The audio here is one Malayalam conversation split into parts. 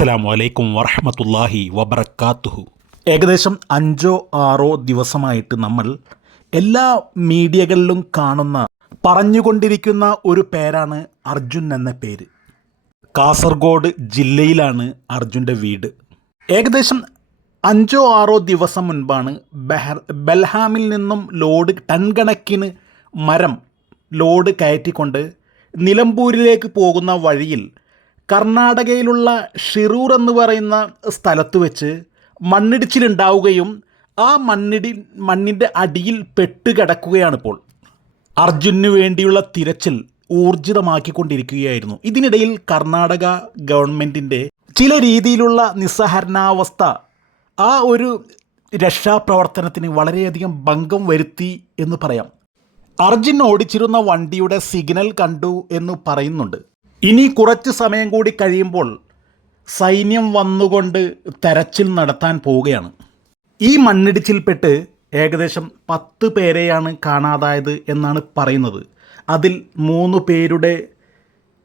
അസ്സലാമു അലൈക്കും വറഹമത്തല്ലാഹി വബർക്കാത്തുഹു ഏകദേശം അഞ്ചോ ആറോ ദിവസമായിട്ട് നമ്മൾ എല്ലാ മീഡിയകളിലും കാണുന്ന പറഞ്ഞുകൊണ്ടിരിക്കുന്ന ഒരു പേരാണ് അർജുൻ എന്ന പേര്. കാസർഗോഡ് ജില്ലയിലാണ് അർജുന്റെ വീട്. ഏകദേശം അഞ്ചോ ആറോ ദിവസം മുൻപാണ് ബെഹർ ബൽഹാമിൽ നിന്നും ലോഡ് ടൺ കണക്കിന് മരം ലോഡ് കയറ്റിക്കൊണ്ട് നിലമ്പൂരിലേക്ക് പോകുന്ന വഴിയിൽ കർണാടകയിലുള്ള ഷിറൂർ എന്ന് പറയുന്ന സ്ഥലത്ത് വെച്ച് മണ്ണിടിച്ചിലുണ്ടാവുകയും ആ മണ്ണിടി മണ്ണിന്റെ അടിയിൽ പെട്ടുകിടക്കുകയാണിപ്പോൾ അർജുനു വേണ്ടിയുള്ള തിരച്ചിൽ ഊർജിതമാക്കിക്കൊണ്ടിരിക്കുകയായിരുന്നു. ഇതിനിടയിൽ കർണാടക ഗവൺമെന്റിന്റെ ചില രീതിയിലുള്ള നിസ്സഹരണാവസ്ഥ ആ ഒരു രക്ഷാപ്രവർത്തനത്തിന് വളരെയധികം ഭംഗം വരുത്തി എന്ന് പറയാം. അർജുൻ ഓടിച്ചിരുന്ന വണ്ടിയുടെ സിഗ്നൽ കണ്ടു എന്ന് പറയുന്നുണ്ട്. ഇനി കുറച്ച് സമയം കൂടി കഴിയുമ്പോൾ സൈന്യം വന്നുകൊണ്ട് തെരച്ചിൽ നടത്താൻ പോവുകയാണ്. ഈ മണ്ണിടിച്ചിൽപ്പെട്ട് ഏകദേശം പത്ത് പേരെയാണ് കാണാതായത് എന്നാണ് പറയുന്നത്. അതിൽ മൂന്ന് പേരുടെ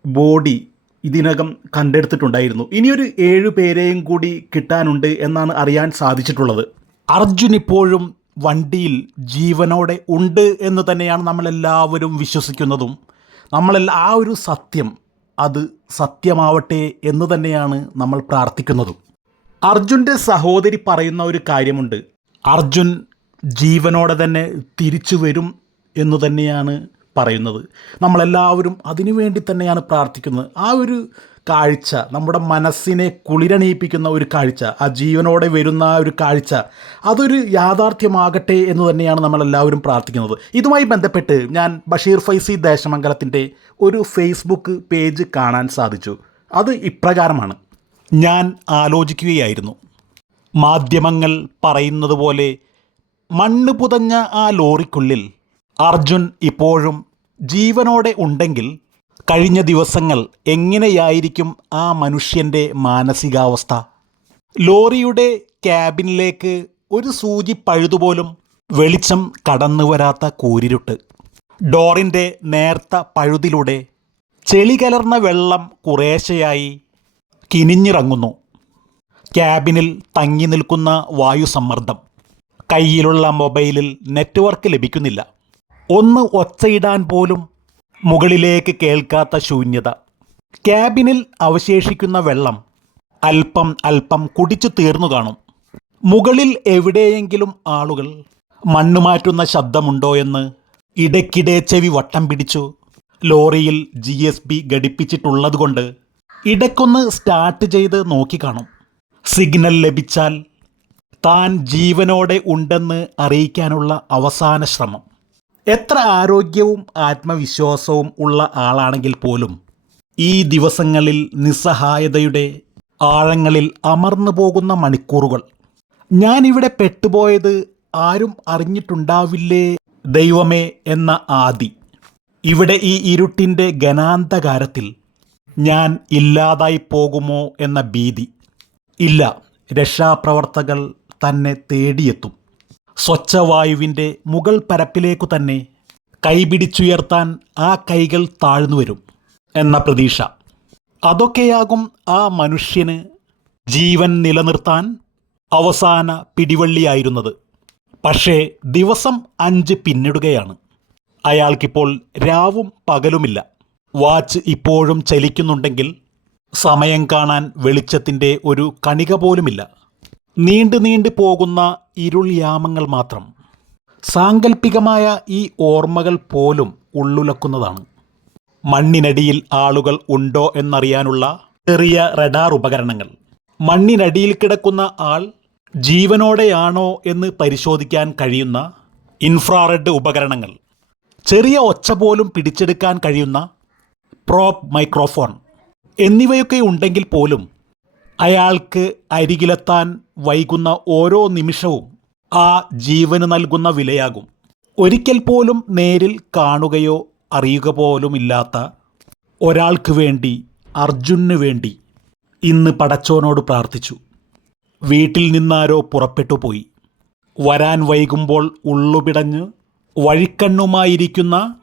ബോഡി ഇതിനകം കണ്ടെടുത്തിട്ടുണ്ടായിരുന്നു. ഇനിയൊരു ഏഴു പേരെയും കൂടി കിട്ടാനുണ്ട് എന്നാണ് അറിയാൻ സാധിച്ചിട്ടുള്ളത്. അർജുൻ ഇപ്പോഴും വണ്ടിയിൽ ജീവനോടെ ഉണ്ട് എന്ന് തന്നെയാണ് നമ്മളെല്ലാവരും വിശ്വസിക്കുന്നതും. നമ്മളെല്ലാ ആ ഒരു സത്യം അത് സത്യമാവട്ടെ എന്ന് തന്നെയാണ് നമ്മൾ പ്രാർത്ഥിക്കുന്നതും. അർജുന്റെ സഹോദരി പറയുന്ന ഒരു കാര്യമുണ്ട്. അർജുൻ ജീവനോടെ തന്നെ തിരിച്ചു വരും എന്ന് തന്നെയാണ് പറയുന്നത്. നമ്മളെല്ലാവരും അതിനു വേണ്ടി തന്നെയാണ് പ്രാർത്ഥിക്കുന്നത്. ആ ഒരു കാഴ്ച നമ്മുടെ മനസ്സിനെ കുളിരണയിപ്പിക്കുന്ന ഒരു കാഴ്ച ആ ജീവനോടെ വരുന്ന ഒരു കാഴ്ച അതൊരു യാഥാർത്ഥ്യമാകട്ടെ എന്ന് തന്നെയാണ് നമ്മളെല്ലാവരും പ്രാർത്ഥിക്കുന്നത്. ഇതുമായി ബന്ധപ്പെട്ട് ഞാൻ ബഷീർ ഫൈസി ദേശമംഗലത്തിന്റെ ഒരു ഫേസ്ബുക്ക് പേജ് കാണാൻ സാധിച്ചു. അത് ഇപ്രകാരമാണ്. ഞാൻ ആലോചിക്കുകയായിരുന്നു. മാധ്യമങ്ങൾ പറയുന്നത് പോലെ മണ്ണ് പുതഞ്ഞ ആ ലോറിക്കുള്ളിൽ അർജുൻ ഇപ്പോഴും ജീവനോടെ ഉണ്ടെങ്കിൽ കഴിഞ്ഞ ദിവസങ്ങൾ എങ്ങനെയായിരിക്കും ആ മനുഷ്യന്റെ മാനസികാവസ്ഥ? ലോറിയുടെ ക്യാബിനിലേക്ക് ഒരു സൂചി പഴുതുപോലും വെളിച്ചം കടന്നു വരാത്ത കൂരിരുട്ട്. ഡോറിന്റെ നേർത്ത പഴുതിലൂടെ ചെളി കലർന്ന വെള്ളം കുറേശ്ശെയായി കിനിഞ്ഞിറങ്ങുന്നു. ക്യാബിനിൽ തങ്ങി നിൽക്കുന്ന വായുസമ്മർദ്ദം കയ്യിലുള്ള മൊബൈലിൽ നെറ്റ്വർക്ക് ലഭിക്കുന്നില്ല. ഒന്ന് ഒച്ചയിടാൻ പോലും മുകളിലേക്ക് കേൾക്കാത്ത ശൂന്യത. ക്യാബിനിൽ അവശേഷിക്കുന്ന വെള്ളം അല്പം അല്പം കുടിച്ചു തീർന്നു കാണും. മുകളിൽ എവിടെയെങ്കിലും ആളുകൾ മണ്ണ് മാറ്റുന്ന ശബ്ദമുണ്ടോ എന്ന് ഇടയ്ക്കിടെ ചെവി വട്ടം പിടിച്ചു. ലോറിയിൽ ജി എസ് ബി ഘടിപ്പിച്ചിട്ടുള്ളതുകൊണ്ട് ഇടയ്ക്കൊന്ന് സ്റ്റാർട്ട് ചെയ്ത് നോക്കിക്കാണും സിഗ്നൽ ലഭിച്ചാൽ താൻ ജീവനോടെ ഉണ്ടെന്ന് അറിയിക്കാനുള്ള അവസാന ശ്രമം. എത്ര ആരോഗ്യവും ആത്മവിശ്വാസവും ഉള്ള ആളാണെങ്കിൽ പോലും ഈ ദിവസങ്ങളിൽ നിസ്സഹായതയുടെ ആഴങ്ങളിൽ അമർന്നു പോകുന്ന മണിക്കൂറുകൾ. ഞാനിവിടെ പെട്ടുപോയത് ആരും അറിഞ്ഞിട്ടുണ്ടാവില്ലേ? ദൈവമേ എന്ന ആദി. ഇവിടെ ഈ ഇരുട്ടിന്റെ ഗനാന്തകാരത്തിൽ ഞാൻ ഇല്ലാതായി പോകുമോ എന്ന ഭീതി. ഇല്ല രക്ഷാപ്രവർത്തകൾ തന്നെ തേടിയെത്തും. സ്വച്ഛവായുവിന്റെ മുകൾ പരപ്പിലേക്കു തന്നെ കൈപിടിച്ചുയർത്താൻ ആ കൈകൾ താഴ്ന്നു വരും എന്ന പ്രതീക്ഷ. അതൊക്കെയാകും ആ മനുഷ്യന് ജീവൻ നിലനിർത്താൻ അവസാന പിടിവള്ളിയായിരുന്നത്. പക്ഷേ ദിവസം അഞ്ച് പിന്നിടുകയാണ്. അയാൾക്കിപ്പോൾ രാവും പകലുമില്ല. വാച്ച് ഇപ്പോഴും ചലിക്കുന്നുണ്ടെങ്കിൽ സമയം കാണാൻ വെളിച്ചത്തിന്റെ ഒരു കണിക പോലുമില്ല. നീണ്ടു നീണ്ടു പോകുന്ന ഇരുൾ യാമങ്ങൾ മാത്രം സാങ്കല്പികമായ ഈ ഓർമ്മകൾ പോലും ഉള്ളുലക്കുന്നതാണ്. മണ്ണിനടിയിൽ ആളുകൾ ഉണ്ടോ എന്നറിയാനുള്ള ചെറിയ റഡാർ ഉപകരണങ്ങൾ. മണ്ണിനടിയിൽ കിടക്കുന്ന ആൾ ജീവനോടെയാണോ എന്ന് പരിശോധിക്കാൻ കഴിയുന്ന ഇൻഫ്രാറെഡ് ഉപകരണങ്ങൾ. ചെറിയ ഒച്ച പോലും പിടിച്ചെടുക്കാൻ കഴിയുന്ന പ്രോപ്പ് മൈക്രോഫോൺ. എന്നിവയൊക്കെ ഉണ്ടെങ്കിൽ പോലും അയാൾക്ക് അരികിലെത്താൻ വൈകുന്ന ഓരോ നിമിഷവും ആ ജീവന് നൽകുന്ന വിലയാകും. ഒരിക്കൽ പോലും നേരിൽ കാണുകയോ അറിയുക പോലുമില്ലാത്ത ഒരാൾക്ക് വേണ്ടി അർജുനു വേണ്ടി ഇന്ന് പടച്ചോനോട് പ്രാർത്ഥിച്ചു. വീട്ടിൽ നിന്നാരോ പുറപ്പെട്ടു പോയി. വരാൻ വൈകുമ്പോൾ ഉള്ളുപിടഞ്ഞ് വഴിക്കണ്ണുമായിരിക്കുന്ന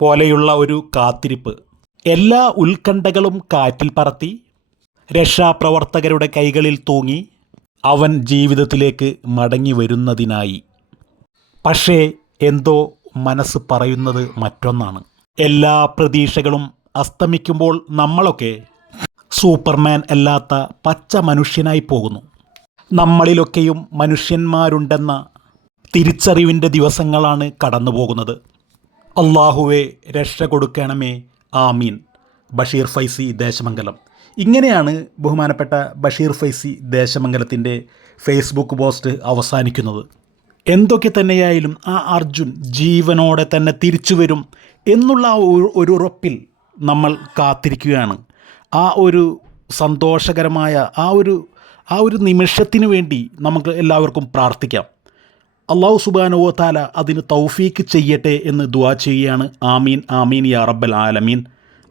പോലെയുള്ള ഒരു കാത്തിരിപ്പ്. എല്ലാ ഉത്കണ്ഠകളും കാറ്റിൽ പറത്തി രക്ഷാപ്രവർത്തകരുടെ കൈകളിൽ തൂങ്ങി അവൻ ജീവിതത്തിലേക്ക് മടങ്ങി വരുന്നതിനായി പക്ഷേ എന്തോ മനസ്സ് പറയുന്നത് മറ്റൊന്നാണ്. എല്ലാ പ്രതീക്ഷകളും അസ്തമിക്കുമ്പോൾ നമ്മളൊക്കെ സൂപ്പർമാൻ അല്ലാത്ത പച്ച മനുഷ്യനായി പോകുന്നു. നമ്മളിലൊക്കെയും മനുഷ്യന്മാരുണ്ടെന്ന തിരിച്ചറിവിന്റെ ദിവസങ്ങളാണ് കടന്നു പോകുന്നത് അള്ളാഹുവെ രക്ഷ കൊടുക്കണമേ. ആമീൻ. ബഷീർ ഫൈസി ദേശമംഗലം. ഇങ്ങനെയാണ് ബഹുമാനപ്പെട്ട ബഷീർ ഫൈസി ദേശമംഗലത്തിന്റെ ഫേസ്ബുക്ക് പോസ്റ്റ് അവസാനിക്കുന്നത്. എന്തൊക്കെ തന്നെയായാലും ആ അർജുൻ ജീവനോടെ തന്നെ തിരിച്ചു വരും എന്നുള്ള ഒരു ഉറപ്പിൽ നമ്മൾ കാത്തിരിക്കുകയാണ്. ആ ഒരു സന്തോഷകരമായ ആ ഒരു ആ ഒരു നിമിഷത്തിന് വേണ്ടി നമുക്ക് എല്ലാവർക്കും പ്രാർത്ഥിക്കാം. അള്ളാഹു സുബാനുവോ താല അതിന് തൗഫീക്ക് ചെയ്യട്ടെ എന്ന് ദുവാ ചെയ്യുകയാണ്. ആമീൻ ആമീൻ യാ റബ്ബൽ ആലമീൻ.